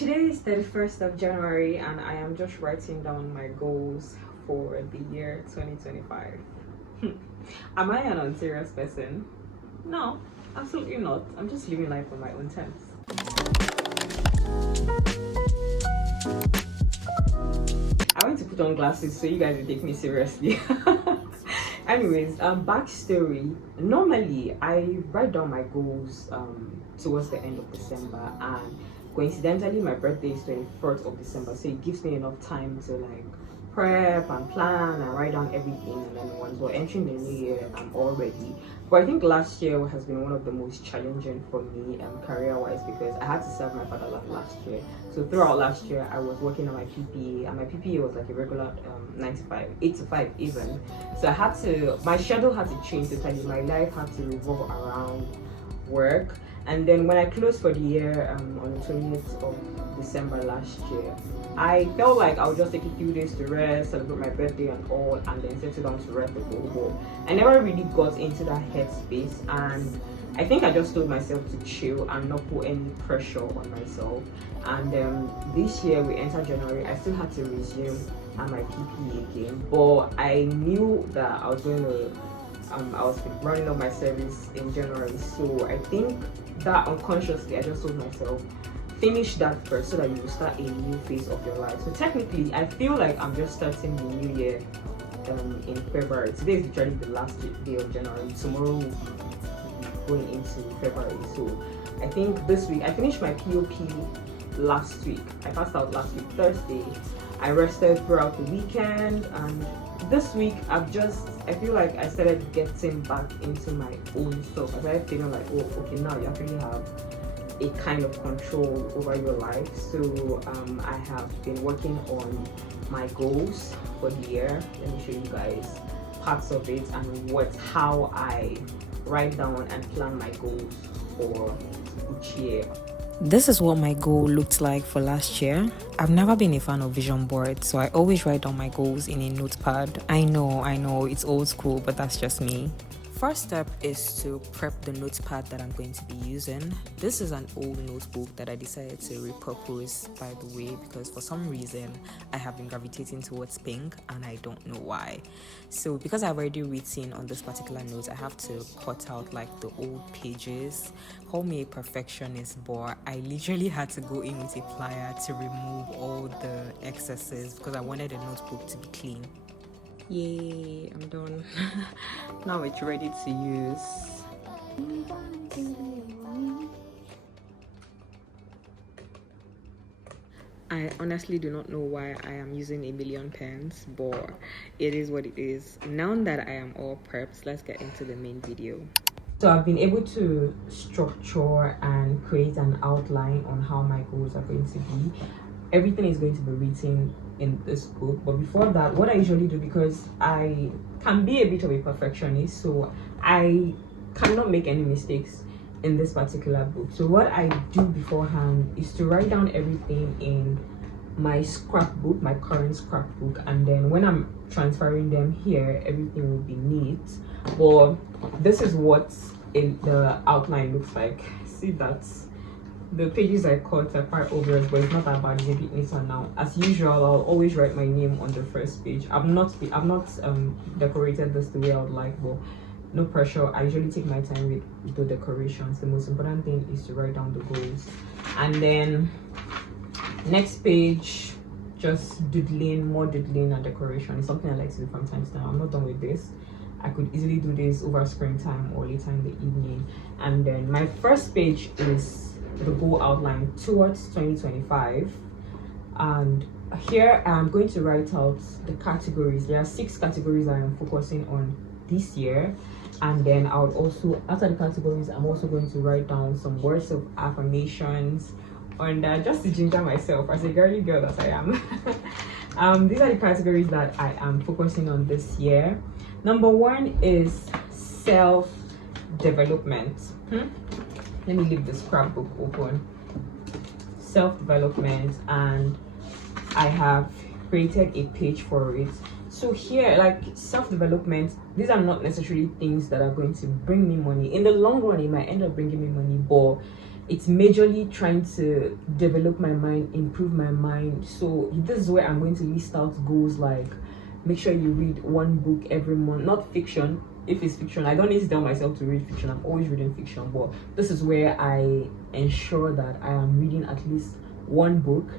Today is 31st of January and I am just writing down my goals for the year 2025. Am I an unserious person? No, absolutely not. I'm just living life on my own terms. I want to put on glasses so you guys will take me seriously. Anyways, backstory. Normally, I write down my goals towards the end of December, and coincidentally, my birthday is 24th of December, so it gives me enough time to like prep and plan and write down everything, and then once we're entering the new year, I'm all ready. But I think last year has been one of the most challenging for me career-wise, because I had to serve my fatherland last year. So throughout last year, I was working on my PPA, and my PPA was like a regular 9 to 5, 8 to 5 even. So I had to, my schedule had to change totally. My life had to revolve around work. And then when I closed for the year on the 20th of December last year, I felt like I would just take a few days to rest, celebrate my birthday and all, and then settle down to rest the whole. I never really got into that headspace, and I think I just told myself to chill and not put any pressure on myself. And this year we entered January, I still had to resume at my PPA again, but I knew that I was going to I was running up my service in January, so I think that unconsciously I just told myself, finish that first so that you will start a new phase of your life. So technically, I feel like I'm just starting the new year in February. Today is literally the last day of January. Tomorrow will be going into February. So I think this week, I finished my POP last week. I passed out last week, Thursday. I rested throughout the weekend, and this week I feel like I started getting back into my own self. I started feeling like, oh, okay, now you actually have a kind of control over your life. So I have been working on my goals for the year. Let me show you guys parts of it and how I write down and plan my goals for each year. This is what my goal looked like for last year. I've never been a fan of vision boards, so I always write down my goals in a notepad. I know, it's old school, but that's just me. First step is to prep the notepad that I'm going to be using. This is an old notebook that I decided to repurpose, by the way, because for some reason I have been gravitating towards pink and I don't know why. So because I've already written on this particular note, I have to cut out like the old pages. Call me a perfectionist, but I literally had to go in with a plier to remove all the excesses because I wanted the notebook to be clean. Yay, I'm done. Now it's ready to use. I honestly do not know why I am using a million pens, but it is what it is. Now that I am all prepped, let's get into the main video. So I've been able to structure and create an outline on how my goals are going to be. Everything is going to be written in this book, but before that, what I usually do, because I can be a bit of a perfectionist, so I cannot make any mistakes in this particular book. So what I do beforehand is to write down everything in my scrapbook, my current scrapbook, and then when I'm transferring them here, everything will be neat. But this is what the outline looks like. See that the pages I cut are quite obvious, but it's not that bad. It's a bit neater now. As usual, I'll always write my name on the first page. I've not decorated this the way I would like, but no pressure. I usually take my time with the decorations. The most important thing is to write down the goals, and then next page, just more doodling and decoration. It's something I like to do from time to time. I'm not done with this. I could easily do this over springtime or later in the evening. And then my first page is the goal outline towards 2025, and here I'm going to write out the categories. There are 6 categories I am focusing on this year, and then I would also, after the categories, I'm also going to write down some words of affirmations on that, just to ginger myself as a girly girl that I am. These are the categories that I am focusing on this year. Number 1 is self-development. Let me leave the scrapbook open. Self-development, and I have created a page for it. So here, like self-development, these are not necessarily things that are going to bring me money. In the long run, it might end up bringing me money, but it's majorly trying to develop my mind, improve my mind. So this is where I'm going to list out goals like make sure you read one book every month, not fiction. If it's fiction, I don't need to tell myself to read fiction. I'm always reading fiction, but this is where I ensure that I am reading at least one book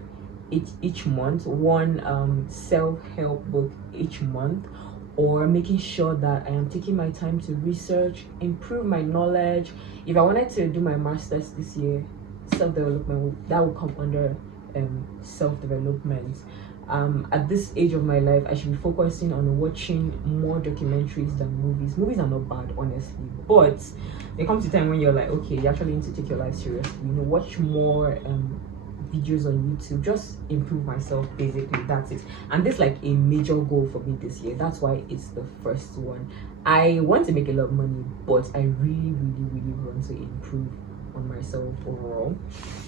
each month, one self-help book each month, or making sure that I am taking my time to research, improve my knowledge. If I wanted to do my master's this year, self-development, that will come under self-development. At this age of my life, I should be focusing on watching more documentaries than movies. Movies are not bad, honestly, but there comes a time when you're like, okay, you actually need to take your life seriously. Watch more videos on YouTube, just improve myself, basically. That's it. And this is like a major goal for me this year. That's why it's the first one. I want to make a lot of money, but I really want to improve on myself overall.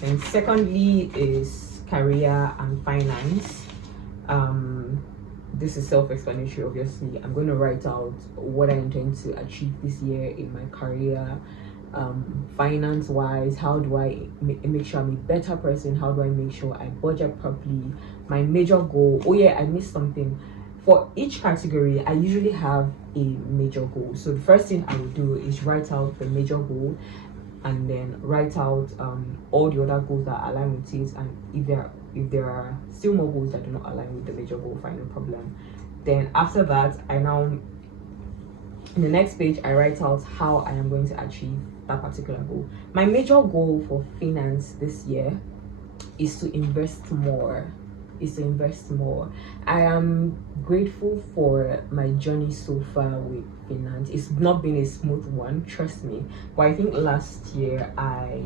And secondly is career and finance. This is self-explanatory. Obviously, I'm going to write out what I intend to achieve this year in my career, finance wise. How do I make sure I'm a better person? How do I make sure I budget properly? My major goal. Oh yeah, I missed something. For each category, I usually have a major goal. So the first thing I will do is write out the major goal, and then write out all the other goals that align with it. And if there are still more goals that do not align with the major goal, fine, no problem. Then after that, in the next page, I write out how I am going to achieve that particular goal. My major goal for finance this year is to invest more. I am grateful for my journey so far with finance. It's not been a smooth one, trust me. But I think last year I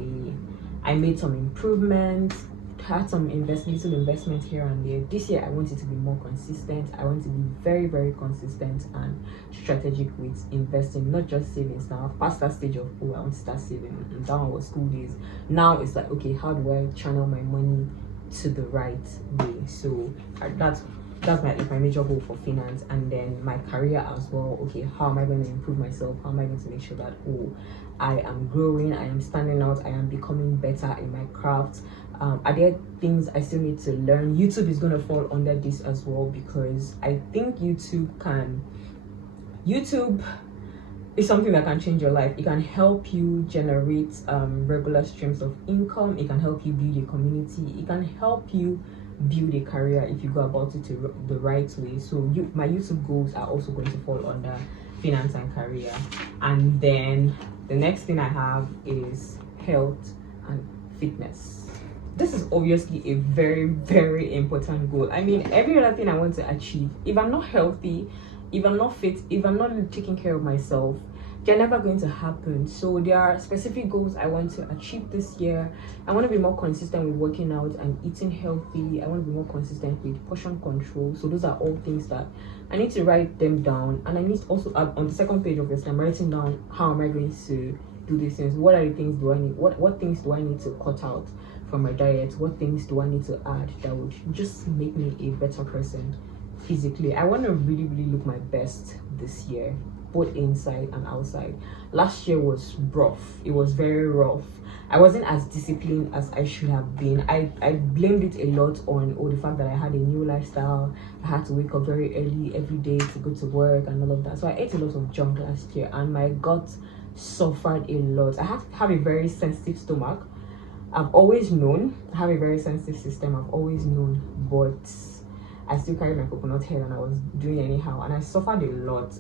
made some improvements, had some little investment here and there. This year I want it to be more consistent. I want to be very consistent and strategic with investing, not just savings. Now I've passed that stage of, oh, I want to start saving, and that one was school days. Now it's like, okay, how do I channel my money to the right way? So that's my major goal for finance. And then my career as well. Okay, how am I going to improve myself? How am I going to make sure that, oh, I am growing, I am standing out, I am becoming better in my craft? Are there things I still need to learn? YouTube is going to fall under this as well, because I think YouTube is something that can change your life. It can help you generate regular streams of income. It can help you build a community. It can help you build a career if you go about it the right way. So my YouTube goals are also going to fall under finance and career. And then the next thing I have is health and fitness. This is obviously a very important goal. I mean, every other thing I want to achieve, if I'm not healthy, if I'm not fit, if I'm not taking care of myself, they're never going to happen. So there are specific goals I want to achieve this year. I want to be more consistent with working out and eating healthy. I want to be more consistent with portion control. So those are all things that I need to write them down. And I need also, on the second page of this, I'm writing down how am I going to do these things. What are the things do I need? What things do I need to cut out from my diet? What things do I need to add that would just make me a better person physically? I want to really look my best this year, both inside and outside. Last year was rough. It was very rough. I wasn't as disciplined as I should have been. I blamed it a lot on the fact that I had a new lifestyle. I had to wake up very early every day to go to work and all of that. So I ate a lot of junk last year, and my gut suffered a lot. I have a very sensitive stomach. I've always known. I have a very sensitive system. I've always known, but I still carried my coconut head and I was doing anyhow, and I suffered a lot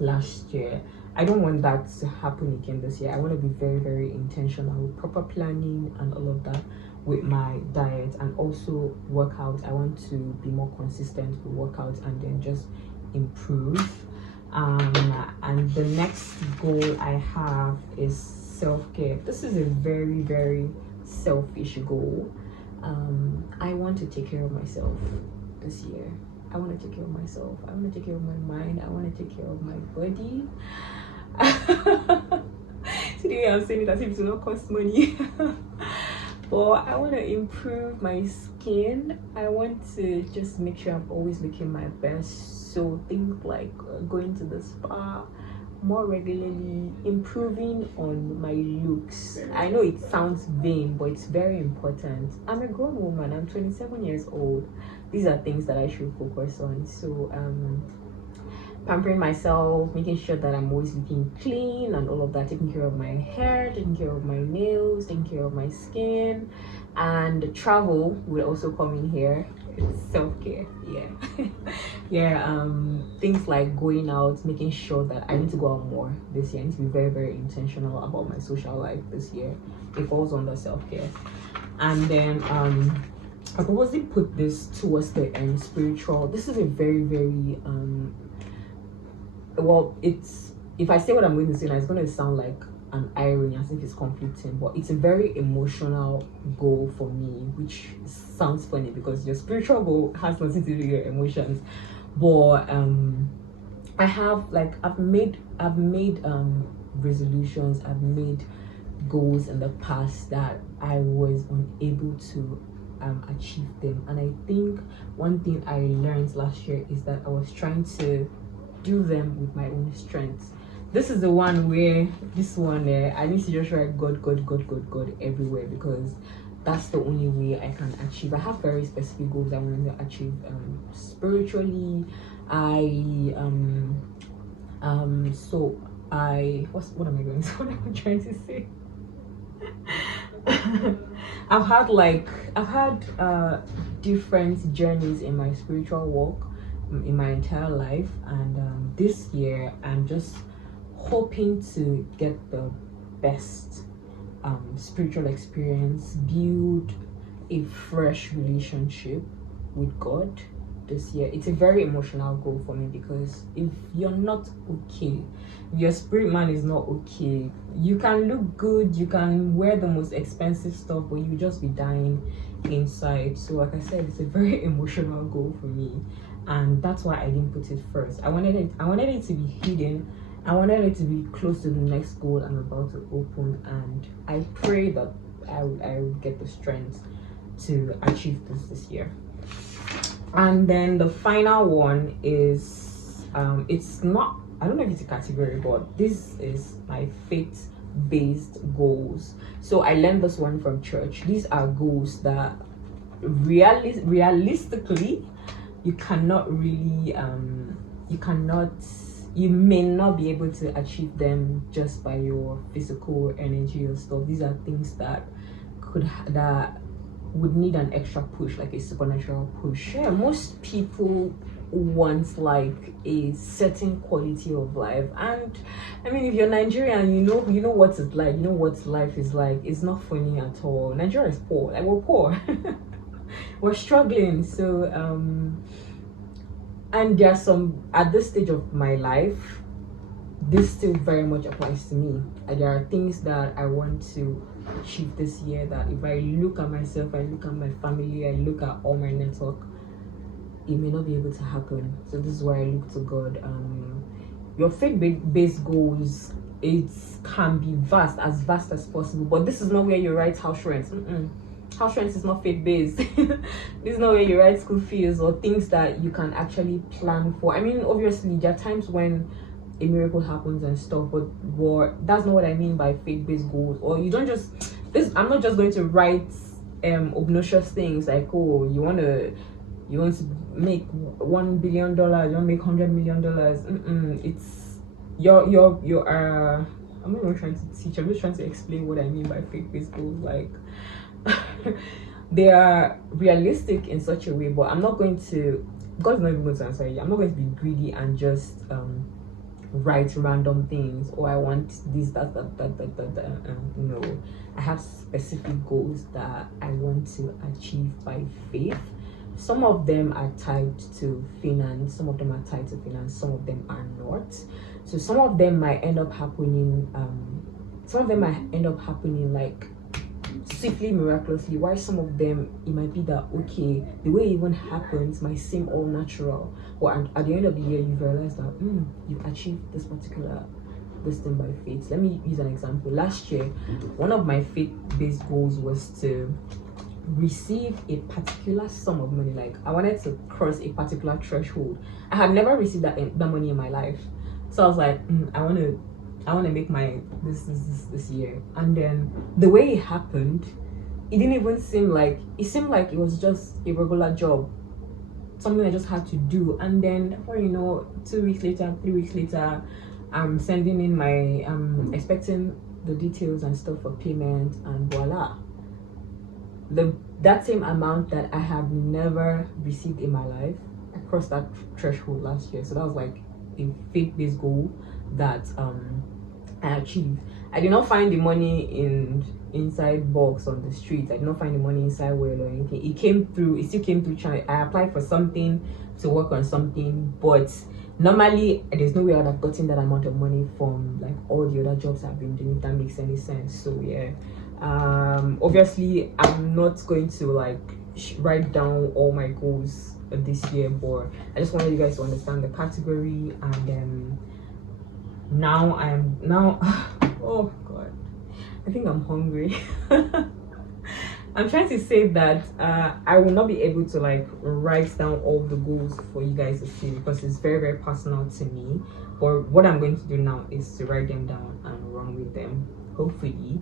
last year. I don't want that to happen again this year. I want to be very intentional with proper planning and all of that with my diet, and also workout. I want to be more consistent with workouts and then just improve. And the next goal I have is self-care. This is a very selfish goal. I want to take care of myself this year. I want to take care of myself. I want to take care of my mind. I want to take care of my body. Today I'm saying it as if it will not cost money. But I want to improve my skin. I want to just make sure I'm always looking my best. So things like going to the spa, more regularly, improving on my looks. I know it sounds vain, but it's very important. I'm a grown woman, I'm 27 years old. These are things that I should focus on. So pampering myself, making sure that I'm always looking clean and all of that, taking care of my hair, taking care of my nails, taking care of my skin, and travel will also come in here. It's self-care, yeah. Yeah, things like going out, making sure that I need to go out more this year. I need to be very, very intentional about my social life this year. It falls under self-care. And then I purposely put this towards the end, spiritual. This is a very, very well, it's, if I say what I'm going to say now, it's going to sound like an irony, as if it's conflicting, but it's a very emotional goal for me, which sounds funny because your spiritual goal has nothing to do with your emotions. But I have, like, I've made resolutions, I've made goals in the past that I was unable to achieve them. And I think one thing I learned last year is that I was trying to do them with my own strength. This is the one where I need to just write God, God, God, God, God everywhere, because that's the only way I can achieve. I have very specific goals I want to achieve spiritually. What am I going to what am I trying to say? I've had different journeys in my spiritual walk in my entire life, and this year I'm just hoping to get the best spiritual experience, build a fresh relationship with God this year. It's a very emotional goal for me, because if you're not okay, if your spirit man is not okay, you can look good, you can wear the most expensive stuff, but you just be dying inside. So like I said, it's a very emotional goal for me, and that's why I didn't put it first. I wanted it to be hidden. I wanted it to be close to the next goal I'm about to open, and I pray that I would get the strength to achieve this year. And then the final one is it's not, I don't know if it's a category, but this is my faith-based goals. So I learned this one from church. These are goals that realistically you cannot really you may not be able to achieve them just by your physical energy or stuff. These are things that would need an extra push, like a supernatural push. Yeah, most people want like a certain quality of life, and I mean, if you're Nigerian, you know what it's like, you know what life is like. It's not funny at all. Nigeria is poor, like we're poor. We're struggling. So and there are some, at this stage of my life, this still very much applies to me. There are things that I want to achieve this year that if I look at myself, I look at my family, I look at all my network, it may not be able to happen. So this is why I look to God. Your faith-based goals, it can be as vast as possible, but this is not where you write house rent. House rent is not faith-based. This is not where you write school fees or things that you can actually plan for. I mean, obviously there are times when a miracle happens and stuff, but that's not what I mean by faith-based goals. Or you don't just I'm not just going to write obnoxious things like, oh, you want to make $1 billion, you want to make $100 million. It's you are, I'm not even trying to teach, I'm just trying to explain what I mean by faith-based goals. Like they are realistic in such a way, but I'm not going to, God's not even going to answer you. I'm not going to be greedy and just write random things, or I want this, that. No, I have specific goals that I want to achieve by faith. Some of them are tied to finance, some of them are not. So some of them might end up happening like swiftly, miraculously, while some of them, it might be that, okay, the way it even happens might seem all natural, but at the end of the year you realize that you've achieved this thing by faith. Let me use an example. Last year, one of my faith-based goals was to receive a particular sum of money. Like I wanted to cross a particular threshold. I had never received that money in my life. So I was like, I want to make my this year. And then the way it happened, it didn't even seem like, it seemed like it was just a regular job, something I just had to do. And then before you know, 2 weeks later, 3 weeks later, I'm sending in my expecting the details and stuff for payment, and voila, that same amount that I have never received in my life, I crossed that threshold last year. So that was like a faith-based goal that I achieved. I did not find the money inside box on the street. I did not find the money inside well or anything. It came through. It still came through. I applied for something to work on something, but normally there's no way I'd have gotten that amount of money from like all the other jobs I've been doing, if that makes any sense. So yeah, obviously I'm not going to like write down all my goals this year, but I just wanted you guys to understand the category. And now oh god, I think I'm hungry. I'm trying to say that I will not be able to like write down all the goals for you guys to see, because it's very, very personal to me. But what I'm going to do now is to write them down and run with them. Hopefully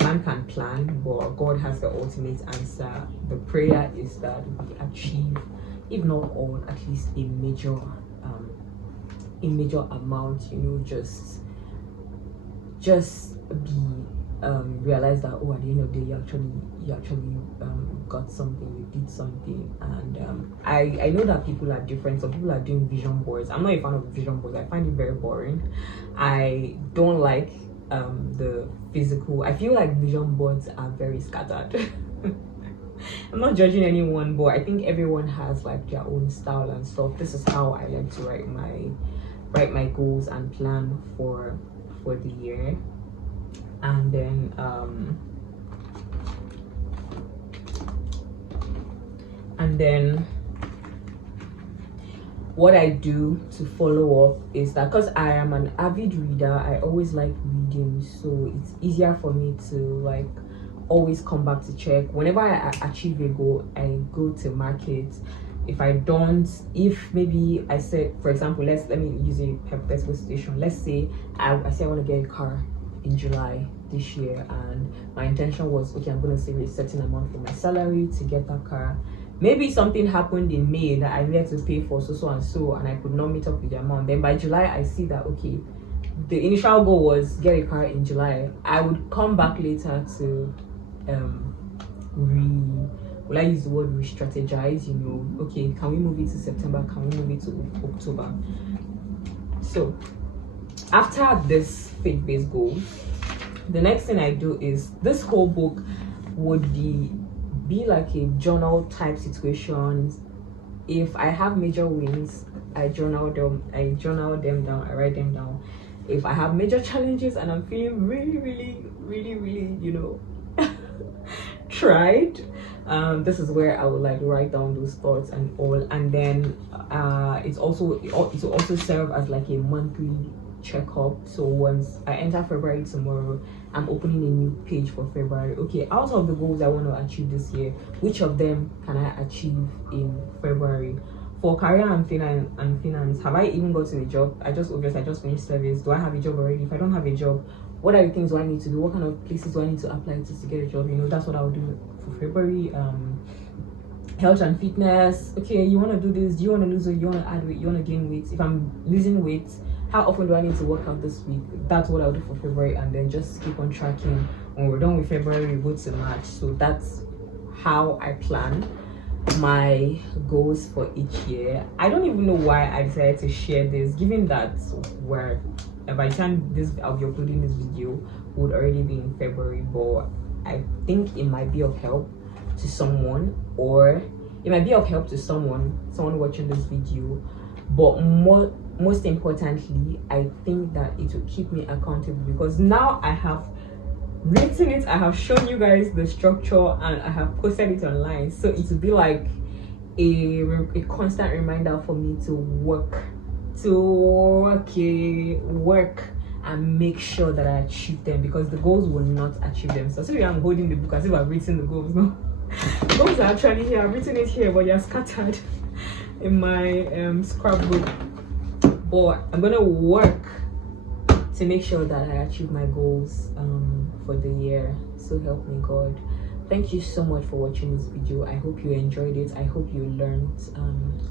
man can plan, but God has the ultimate answer. The prayer is that we achieve, if not all, at least a major amount, you know, just be realize that, oh, at the end of the day, you actually got something, you did something. And I know that people are different. Some people are doing vision boards. I'm not a fan of vision boards. I find it very boring. I don't like the physical. I feel like vision boards are very scattered. I'm not judging anyone, but I think everyone has like their own style and stuff. This is how I like to write my goals and plan for the year. And then what I do to follow up is that, because I am an avid reader, I always like reading, so it's easier for me to like always come back to check. Whenever I achieve a goal, I go to mark it. If I don't, if maybe I said, for example, let me use a hypothetical situation. Let's say I say I want to get a car in July this year, and my intention was, okay, I'm going to save a certain amount from my salary to get that car. Maybe something happened in May that I needed to pay for so and so, and I could not meet up with the amount. Then by July, I see that, okay, the initial goal was get a car in July. I would come back later to will I use the word re-strategize, you know, okay, can we move it to September, can we move it to October? So after this faith-based goal, the next thing I do is, this whole book would be like a journal type situations. If I have major wins, I journal them down, I write them down. If I have major challenges and I'm feeling really, you know, tried, this is where I would like write down those thoughts and all. And then it will also serve as like a monthly checkup. So once I enter February tomorrow, I'm opening a new page for February. Okay, out of the goals I want to achieve this year, which of them can I achieve in February? For career and finance, have I even gotten a job? I just finished service. Do I have a job already? If I don't have a job, what are the things do I need to do? What kind of places do I need to apply to get a job? You know, that's what I would do for February. Health and fitness. Okay, you want to do this? Do you want to lose weight? You want to add weight? You want to gain weight? If I'm losing weight, how often do I need to work out this week? That's what I'll do for February, and then just keep on tracking. When we're done with February, we go to March. So that's how I plan my goals for each year. I don't even know why I decided to share this, given that by the time I'll be uploading this video would already be in February. But I think it might be of help to someone, or it might be of help to someone watching this video. But most importantly, I think that it will keep me accountable, because now I have written it, I have shown you guys the structure, and I have posted it online. So it will be like a constant reminder for me to work and make sure that I achieve them, because the goals will not achieve them. So I'm holding the book as if I've written the goals. No, the goals are actually here. I've written it here, but they're scattered in my scrapbook. but I'm gonna work to make sure that I achieve my goals for the year. So help me God. Thank you so much for watching this video. I hope you enjoyed it. I hope you learned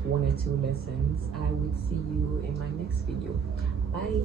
one or two lessons. I will see you in my next video. Bye.